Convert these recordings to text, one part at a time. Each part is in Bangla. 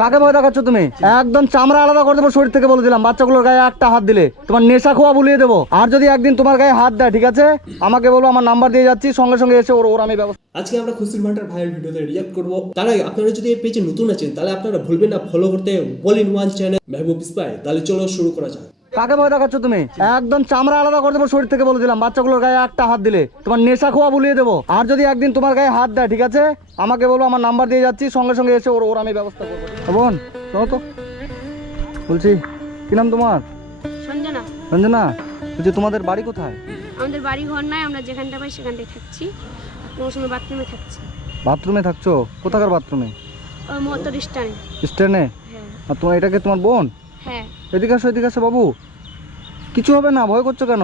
কাকে ভয় দেখাচ্ছ তুমি? একদম চামড়া আলাদা করে দেবো শরীর থেকে, বলে দিলাম। বাচ্চাগুলোর গায়ে একটা হাত দিলে তোমার নেশা খোয়া বলিয়ে দেবো। আর যদি একদিন তোমার গায়ে হাত দেয়, ঠিক আছে, আমাকে বলো, আমার নাম্বার দিয়ে যাচ্ছি, সঙ্গে সঙ্গে এসে ওর আমি ব্যবস্থা। আজকে আমরা খুশির ভান্ডার ভাইয়ের ভিডিওতে রিঅ্যাক্ট করব। তার আগে আপনারা যদি এই পেজে নতুন আছেন তাহলে আপনারা ভুলবেন না ফলো করতে all in one channel Mehboob spy. তাহলে চলো শুরু করা যাক। কাকে ভয় দেখাচ্ছ তুমি? একদম চামড়া আলাদা করে দেবো শরীর থেকে, বলে দিলাম। বাচ্চাগুলোর গায়ে একটা হাত দিলে তোমার নেশা খোয়া বলিয়ে দেবো। আর যদি একদিন তোমার গায়ে হাত দেয়, ঠিক আছে, আমাকে বলো, আমার নাম্বার দিয়ে যাচ্ছি, সঙ্গে সঙ্গে এসে ওর আমি ব্যবস্থা করবো। বোন শোনো তো, বলছি কি নাম তোমার? সঞ্জনা। রঞ্জনা, বলছি তোমাদের বাড়ি কোথায়? আমাদের বাড়ি ঘর নাই, আমরা যেখানটা পাই সেখানটাই থাকছি। কোনো সময় বাথরুমে থাকছি। বাথরুমে থাকছো? কোথাকার বাথরুমে? ওই মোটর স্ট্যান্ডে। স্ট্যান্ডে? হ্যাঁ আর তোমার এটাকে তোমার বোন? হ্যাঁ। এদিকে আসো, এদিকে আসো বাবু। কিছু হবে না, ভয় করছো কেন?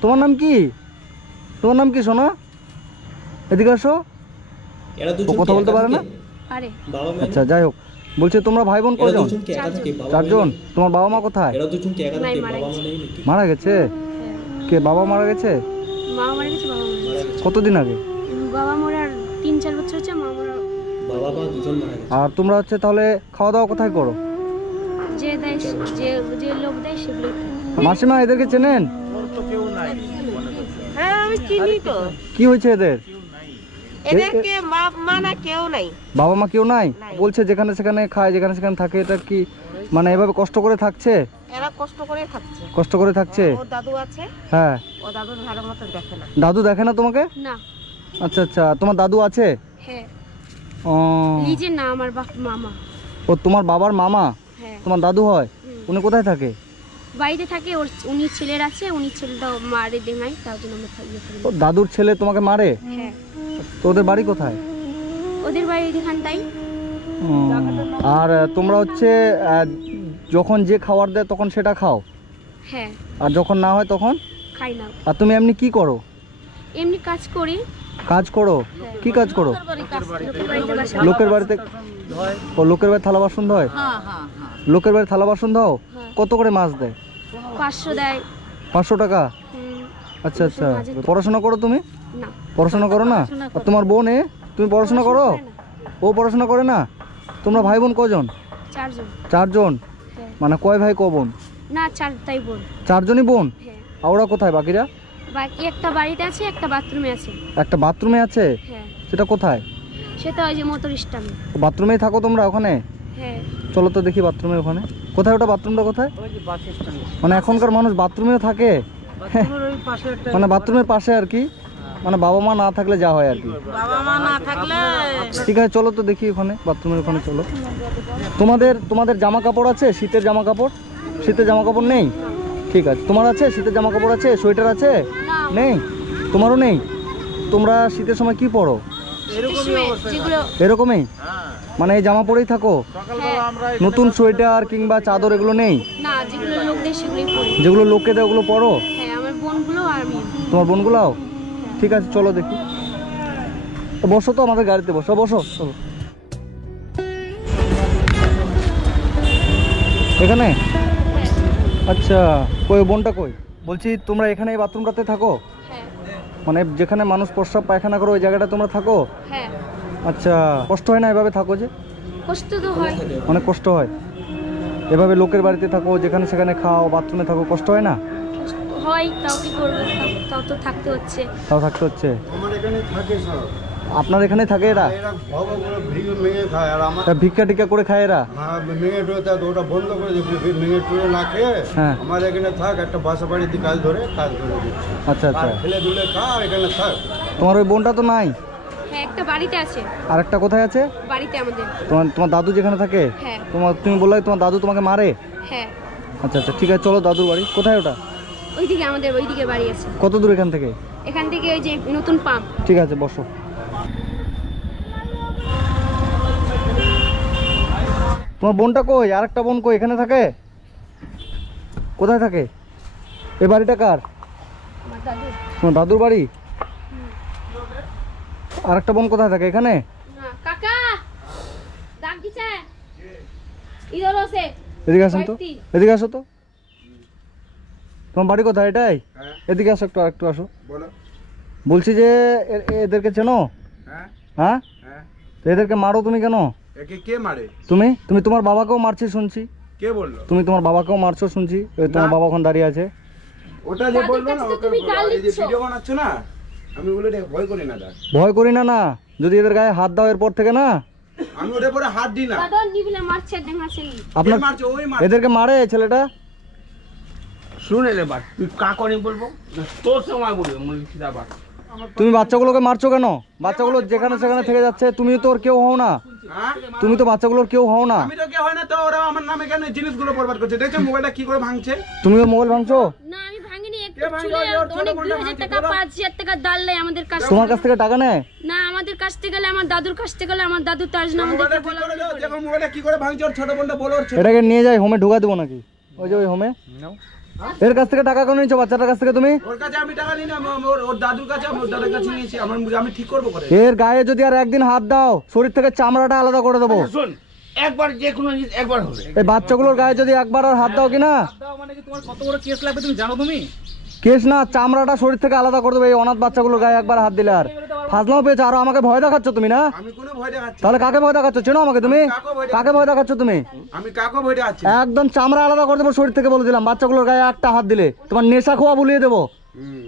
তোমার নাম কি? তোমার নাম কি সোনা? এদিকে আসো। এরা ও দুজন কথা বলতে পারে না? পারে। বাবা মা আচ্ছা যাই হোক, বলছে তোমরা ভাই বোন এরা কজন? দুজন কি একা থাকে? বাবা মা চারজন। নেই? তোমার বাবা মা কোথায়? এরা দুজন কি একা নাই, থাকে? মারা বাবা মা গেছে। নেই নাকি? মারা গেছে? হ্যাঁ। কে বাবা মারা গেছে? মা মারা গেছে, বাবা মারা গেছে। কতদিন আগে? বাবা মরার 3-4 বছর হচ্ছে, মা মরা বাবা মা দুজন মারা গেছে। আর তোমরা হচ্ছে তাহলে খাওয়া দাওয়া কোথায় করো? যে দেয়, যে যে লোক দেয় সেগুলো। মাসিমা এদেরকে চেনেন? হ্যাঁ আমি চিনি তো। কি হয়েছে এদের? এদেরকে বাপ মা না কেউ নাই। বাবা মা কেউ নাই? নাই। বলছে যেখানে সেখানে খায়, যেখানে সেখানে থাকে। এটা কি মানে এভাবে কষ্ট করে থাকছে? এরা কষ্ট করে থাকছে। কষ্ট করে থাকছে? ওর দাদু আছে, হ্যাঁ। ও দাদুর ভালো মতো দেখে না। দাদু দেখে না তোমাকে? না। আচ্ছা আচ্ছা, তোমার দাদু আছে? হ্যাঁ। ও, নিজে না, আমার মামা। ও তোমার বাবার মামা হ্যাঁ। তোমার দাদু হয়? উনি কোথায় থাকে? বাড়িতে থাকে। উনি ছেলের আছে, উনি ছেলেটাও মারে দেয়, তার জন্য আমরা থাকি। ও দাদুর ছেলে তোমাকে মারে? হ্যাঁ। তো ওদের বাড়ি কোথায়? ওদের বাড়ি এখানটাই। ও, আর তোমরা হচ্ছে যখন যে খাবার দেয় তখন সেটা খাও, হ্যাঁ। আর যখন না হয় তখন? খাই না। আর তুমি এমনি কি করো? এমনি কাজ করি। কাজ করো? কি কাজ করো? লোকের বাড়িতে বাসা। লোকের বাড়িতে? ও লোকের বাড়ি থালা বাসন ধোয়? লোকের বাড়ি থালা বাসন দাও? কত করে মাছ দেয়? 500 দেয়। 500 টাকা? হুম, আচ্ছা আচ্ছা। পড়াশোনা করো তুমি? না। পড়াশোনা করো না? আর তোমার বোন তুমি পড়াশোনা করো? ও পড়াশোনা করে না? তোমরা ভাই বোন কজন? 4 জন। 4 জন? হ্যাঁ। মানে কয় ভাই ক বোন? না, 4টাই বোন। 4 জনই বোন? হ্যাঁ। আর ওরা কোথায় বাকিরা? বাকি একটা বাড়িতে আছে, একটা বাথরুমে আছে। একটা বাথরুমে আছে? হ্যাঁ। সেটা কোথায়? সেটা ওই যে মোটর স্ট্যান্ড। বাথরুমেই থাকো তোমরা ওখানে? হ্যাঁ। চলো তো দেখি বাথরুমে ওখানে কোথায়। ওটা বাথরুমটা কোথায়? মানে এখনকার মানুষ বাথরুমেও থাকে? মানে বাথরুমের পাশে আর কি, মানে বাবা মা না থাকলে যা হয় আর কি। বাবা মা না থাকলে ঠিক আছে চলো তো দেখি ওখানে, বাথরুমের ওখানে চলো। তোমাদের জামা কাপড় আছে? শীতের জামা কাপড়? শীতের জামা কাপড় নেই? ঠিক আছে, তোমার আছে শীতের জামা কাপড় আছে? সোয়েটার আছে? নেই? তোমারও নেই? তোমরা শীতের সময় কি পরো? যেগুলো। এরকমই মানে এই জামা পরেই থাকো? হ্যাঁ। নতুন সোয়েটার কিংবা চাদর এগুলো নেই? না, যেগুলো লোক দেয় সেগুলোই পরি। যেগুলো লোককে দেয় ওগুলো পরো? হ্যাঁ, আমার বোনগুলো আর আমি। তোমার বোনগুলাও? ঠিক আছে চলো দেখি। তো বসো তো আমাদের গাড়িতে, বসো বসো চলো। এখানে? আচ্ছা, কই বোনটা কই? বলছি তোমরা এখানে এই বাথরুমটাতে থাকো? হ্যাঁ। মানে যেখানে মানুষ প্রস্রাব পায়খানা করে ওই জায়গাটা তোমরা থাকো? হ্যাঁ। আচ্ছা, কষ্ট হয় না এভাবে থাকো যে? কষ্ট তো হয়। অনেক কষ্ট হয়। এভাবে লোকের বাড়িতে থাকো, যেখানে সেখানে খাও, বাথরুমে থাকো, কষ্ট হয় না? হয়, তাও কি করবো, তাও তো থাকতে হচ্ছে। তাও থাকতে হচ্ছে। আমার এখানে থাকে সব। আপনার এখানে থাকে এরা? এরা ভবগুলো ভেঙে খায়, আর আমার তা ভিক্ষা টিক্ষা করে খায় এরা? ভেঙে টুয়ে থাকে, ওটা বন্ধ করে দিচ্ছে। ভেঙে টুয়ে না খেয়ে হ্যাঁ। আমার এখানে থাক, একটা বাসা বাড়িতে কাজ ধরে দিচ্ছে। আচ্ছা আচ্ছা। আর ফেলে দুলে খা, আর এখানে থাক। তোমার ওই বোনটা তো নাই? হ্যাঁ, একটা বাড়িতে আছে। আর একটা কোথায় আছে? বাড়িতে আমাদের। তোমার দাদু যেখানে থাকে? হ্যাঁ। তুমি বললে তোমার দাদু তোমাকে মারে? হ্যাঁ। আচ্ছা আচ্ছা ঠিক আছে চলো দাদুর বাড়ি। কোথায় ওটা? ওইদিকে আমাদের, ওইদিকে বাড়ি আছে। কত দূর এখান থেকে? এখান থেকে ওই যে নতুন পাম্প। ঠিক আছে বসো। তোমার বোনটা কই? আর একটা বোন কই? এখানে থাকে? কোথায় থাকে? এই বাড়িটা কার? আমার দাদু। তোমার দাদুর বাড়ি? আর একটা বোন কোথায় থাকে? এখানে? না, কাকা ডাক দিছে। ইধর আছে। এদিকে আসেন তো, এদিকে আসো তো। তোমার বাড়ি কোথায়? এটাই? হ্যাঁ। এদিকে আসো, একটু আসো। বলো। বলছি যে এদেরকে চেনো? হ্যাঁ হ্যাঁ? হ্যাঁ। তো এদেরকে মারো তুমি কেন? একে কে মারে? তুমি তুমি তোমার বাবাকেও মারছি শুনছি, কে বললো? তুমি তোমার বাবাকেও মারছো শুনছি, ওই তোমার বাবা ওখানে দাঁড়িয়ে আছে। ওটা যে বললো না, ওকে এই যে ভিডিও বানাচ্ছ না, আমি বলে ভয় করি না। দেখ ভয় করি না না, যদি এদের গায়ে হাত দাও এরপর থেকে না, আমি ওদের পরে হাত দিই না। দাদা নিবিলে মারছে দেখাছেন। আপনার কে মারছে? ওই মার। এদেরকে মারে ছেলেটা। শুনে রে বাট তুই কাকনি বলবো না তোর সময় বলবো মুর্শিদা বাট তুমি বাচ্চাগুলোকে মারছো কেন? বাচ্চাগুলো যেখানে সেখানে থেকে যাচ্ছে, তুমি তো ওর কেউ হও না, হ্যাঁ? তুমি তো বাচ্চাগুলোর কেউ হও না। আমি তো কে হয় না, তো ওরা আমার নামে কেন এই জিনিসগুলো বরবাদ করছে? দেখছো মোবাইলটা কি করে ভাঙছে? তুমি ওর মোবাইল ভাঙছো? না আমি ভাঙিনি, একটু কে ভাঙলো? চুলে ওর ছোট অনেক বোনটা 2000 টাকা ভাঙছে, 5000 টাকা দাল নেয় আমাদের কাছ তোমার কাছ থেকে টাকা নেয়? না আমাদের কাছ থেকে গেলে আমার দাদুর কাছ থেকে গেলে আমার দাদু তাজ না মোবাইলটা আমাদেরকে ঠিক বলা করে দাও। দেখো মোবাইলটা কি করে ভাঙছে, ওর ছোট বোনটা বলো। ওর ছোট এটাকে নিয়ে যাই হোমে ঢুকা দেবো নাকি? ওই যে ওই হোমে। এর কাছ থেকে টাকা কেন নিচ্ছ বাচ্চাটার কাছ থেকে তুমি? ওর কাছে আমি টাকা নিই না, ওর দাদুর কাছে, আমার দাদার কাছে নিয়েছি। আমি ঠিক করবো করে। এর গায়ে যদি আর একদিন হাত দাও, শরীর থেকে চামড়াটা আলাদা করে দেবো। শোন একবার যে কোনো জিনিস একবার হবে এই বাচ্চাগুলোর গায়ে যদি একবার আর হাত দাও কিনা, মানে কি তোমার কত বড় কেস লাগবে তুমি জানো? তুমি কেস না, চামড়াটা শরীর থেকে আলাদা করে দেবে এই অনাথ বাচ্চাগুলোর গায়ে একবার হাত দিলে। আর ফাজলাও পেয়েছো, আরো আমাকে ভয় দেখাচ্ছ তুমি না? আমি কোনো ভয় দেখাচ্ছি না। তাহলে কাকে ভয় দেখাচ্ছ? চেনো আমাকে তুমি? কাকে ভয় দেখাচ্ছ তুমি? আমি কাকে ভয় দেখাচ্ছি না। একদম চামড়া আলাদা করে দেবো শরীর থেকে বলে দিলাম। বাচ্চাগুলোর গায়ে একটা হাত দিলে তোমার নেশা খোয়া বুলিয়ে দেবো।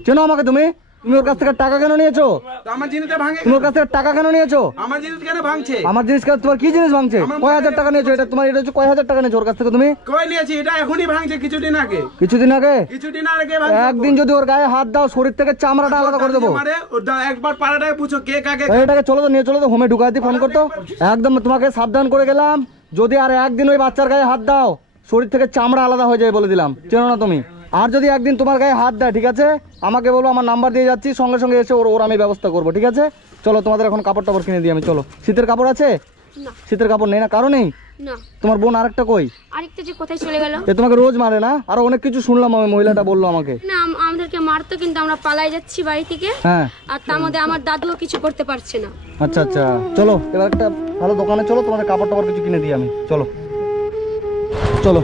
চেনো আমাকে তুমি? তুমি ওর কাছ থেকে টাকা কেন নিয়েছো? তো আমার জিনিসটা ভাঙে তুমি ওর কাছ থেকে টাকা কেন নিয়েছো? আমার জিনিস কেন ভাঙছে? আমার জিনিস কেন? তোমার কি জিনিস ভাঙছে? কয় হাজার টাকা নিয়েছো? এটা তোমার, এটা হচ্ছে কয় হাজার টাকা নিয়েছো ওর কাছ থেকে তুমি? কই নিয়েছি? এটা এখনই ভাঙছে, কিছুদিন আগে। কিছুদিন আগে? কিছুদিন আগে ভাঙছে। একদিন যদি ওর গায়ে হাত দাও, শরীর থেকে চামড়াটা আলাদা করে দেবো। মারে, একবার পাড়াটায় পুছো কে কাকে। এটাকে চলো তো, নিয়ে চলো তো হোমে ঢুকাই দিই, ফোন করতো। একদম তোমাকে সাবধান করে গেলাম, যদি আর একদিন ওই বাচ্চার গায়ে হাত দাও, শরীর থেকে চামড়া আলাদা হয়ে যায় বলে দিলাম। চেনো না তুমি? আর যদি একদিন তোমার গায়ে হাত দেয়, ঠিক আছে, আমাকে বলবো, আমার নাম্বার দিয়ে যাচ্ছি, সঙ্গে সঙ্গে এসে ওর আমি ব্যবস্থা করবো, ঠিক আছে? চলো তোমাদের এখন কাপড় টাপড় কিনে দিই আমি। চলো। শীতের কাপড় আছে? না শীতের কাপড় নেই না? কারো নেই? না তোমার বোন আরেকটা কই? আরেকটা যে কোথায় চলে গেল? এ তোমাকে রোজ মারে না? আরো অনেক কিছু শুনলাম, আমি মহিলাটা বললো আমাকে। না আমাদেরকে মারতো, কিন্তু আমরা পালাই যাচ্ছি বাড়ি থেকে। হ্যাঁ। আর তার মধ্যে আমার দাদুও কিছু করতে পারছে না। আচ্ছা আচ্ছা, চলো এবার একটা ভালো দোকানে চলো, তোমাদের কাপড় টাপড় কিছু কিনে দিই আমি। চলো চলো।